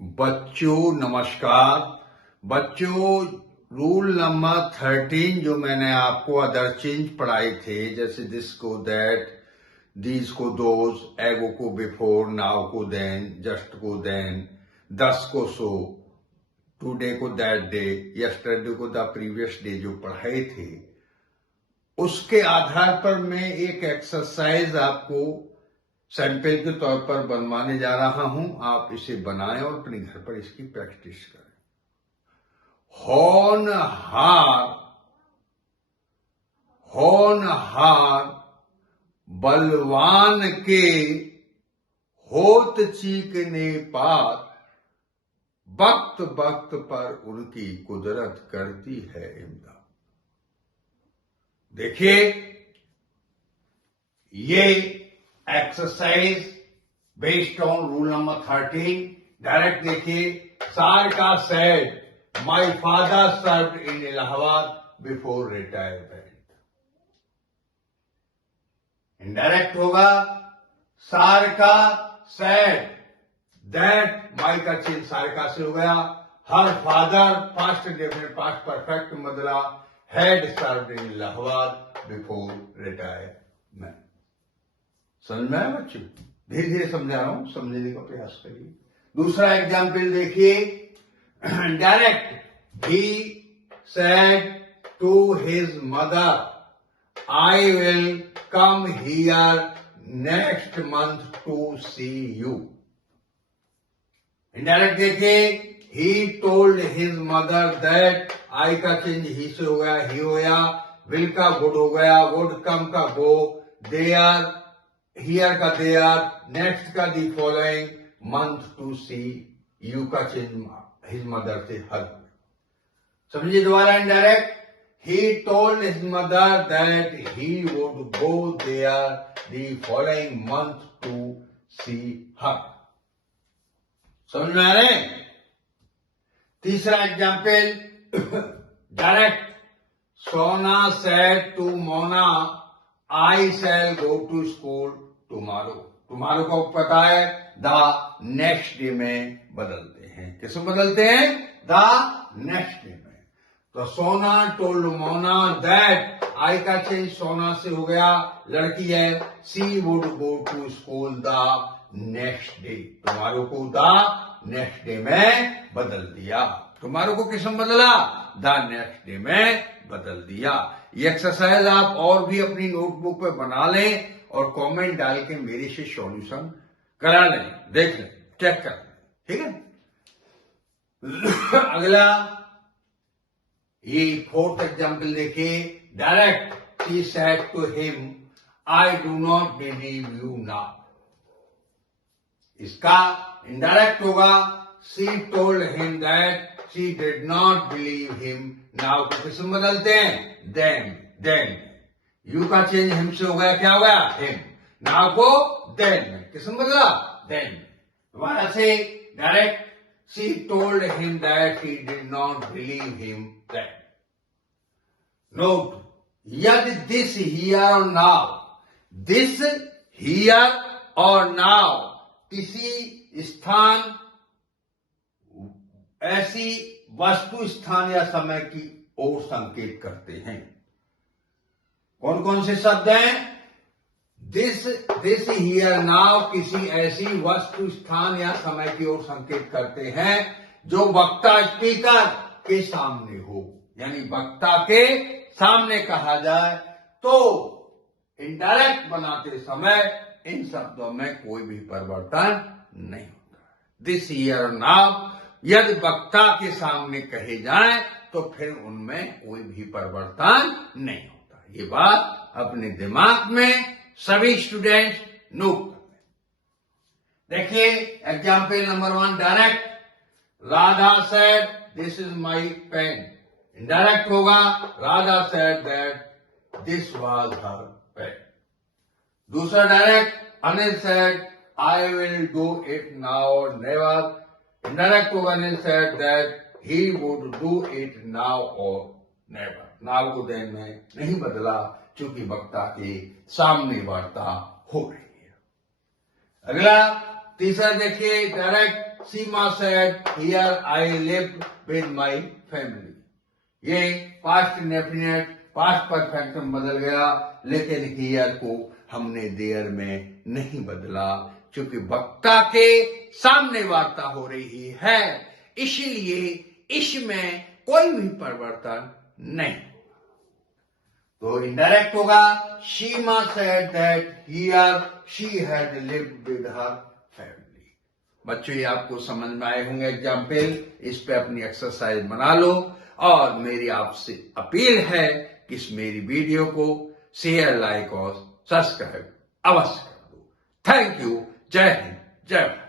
बच्चों नमस्कार। बच्चों, रूल नंबर 13 जो मैंने आपको अदर चेंज पढ़ाए थे, जैसे दिस को दैट, दीज को दोज, एगो को बिफोर, नाउ को देन, जस्ट को देन, दस को सो, टुडे को दैट डे, यस्टरडे को द प्रीवियस डे जो पढ़ाए थे, उसके आधार पर मैं एक एक्सरसाइज आपको सैंपल के तौर पर बनवाने जा रहा हूं। आप इसे बनाएं और अपने घर पर इसकी प्रैक्टिस करें। होनहार बलवान के होत चीकने पात, वक्त वक्त पर उनकी कुदरत करती है इमदाद। देखिए, ये exercise based on rule number 13। Direct देखिए, Sarika said my father served in Allahabad before retirement. Indirect होगा, सारिका सेड दैट, माय का चेंज सारिका से हो गया। Her father, past indefinite past perfect बदला, had served in Allahabad before retirement. समझ में आया बच्चों? धीरे धीरे समझा रहा हूं, समझने का प्रयास करिए। दूसरा एग्जाम्पल देखिए, direct he said to his mother I will come here next month to see you. Indirect देखिए, he told his mother that, I का चेंज ही से हो गया, ही हो गया, विल का वुड हो गया, वुड कम का गो, दे आर, हियर का दे आर, नेक्स्ट का the following month to see you का चेंज हिज मदर से हर। समझिए दोबारा। Indirect, he told his mother that he would go there the following month to see her. समझ में आ रहे? तीसरा example, direct, Sona said to Mona I shall go to school tomorrow. Tomorrow को पता है द नेक्स्ट डे में बदलते हैं। किसमें बदलते हैं? द नेक्स्ट डे में। तो सोना टोल्ड मोना दैट, आई का चेंज सोना से हो गया, लड़की है, she would go to school the next day. Tomorrow को द नेक्स्ट डे में बदल दिया। टुमारो को किसमें बदला? द नेक्स्ट डे में बदल दिया। ये एक्सरसाइज आप और भी अपनी नोटबुक पे बना लें और कमेंट डाल के मेरे से सॉल्यूशन करा लें, देख लें, चेक कर लें, ठीक है। अगला, ये फोर्थ एग्जाम्पल देखिए, direct, she said to him I do not believe you now. इसका इनडायरेक्ट होगा, she told him that she did not believe him now को किसमें बदलते हैं? देन। यू का चेंज हिम से हो गया, क्या हो गया? हिम। नाउ को देन में किसमें बदला? देन। दोबारा से, direct, she told him that she did not believe him that. Note, यदि दिस हियर और नाउ, दिस हियर और नाउ किसी स्थान, ऐसी वस्तु, स्थान या समय की ओर संकेत करते हैं। कौन कौन से शब्द हैं? दिस हियर नाउ किसी ऐसी वस्तु, स्थान या समय की ओर संकेत करते हैं जो वक्ता, स्पीकर के सामने हो, यानी वक्ता के सामने कहा जाए। तो इनडायरेक्ट बनाते समय इन शब्दों में कोई भी परिवर्तन नहीं होता। दिस हियर नाउ यदि वक्ता के सामने कहे जाए तो फिर उनमें कोई भी परिवर्तन नहीं होता। ये बात अपने दिमाग में सभी स्टूडेंट्स नोट कर लें। देखिए example number 1, direct, Radha said this is my pen. Indirect होगा, Radha said that this was her pen. दूसरा direct, Anil said I will do it now or never. Indirect होगा, Anil said that he would do it now or never. Now को then में नहीं बदला, चूंकि वक्ता के सामने वार्ता हो रही। अगला तीसरा देखिए, direct Seema said here I live with my family. ये पास्ट इंडेफिनिट पास्ट परफेक्ट में बदल गया, लेकिन हियर को हमने देयर में नहीं बदला, क्योंकि वक्ता के सामने वार्ता हो रही है, इसलिए इसमें कोई भी परिवर्तन नहीं। तो इनडायरेक्ट होगा, Sheema said that here she had lived with her family. बच्चों, ये आपको समझ में आए होंगे एग्जाम्पल, इस पे अपनी एक्सरसाइज बना लो। और मेरी आपसे अपील है कि इस मेरी वीडियो को शेयर, लाइक और सब्सक्राइब अवश्य कर दो। Thank you. जय हिंद, जय भारत।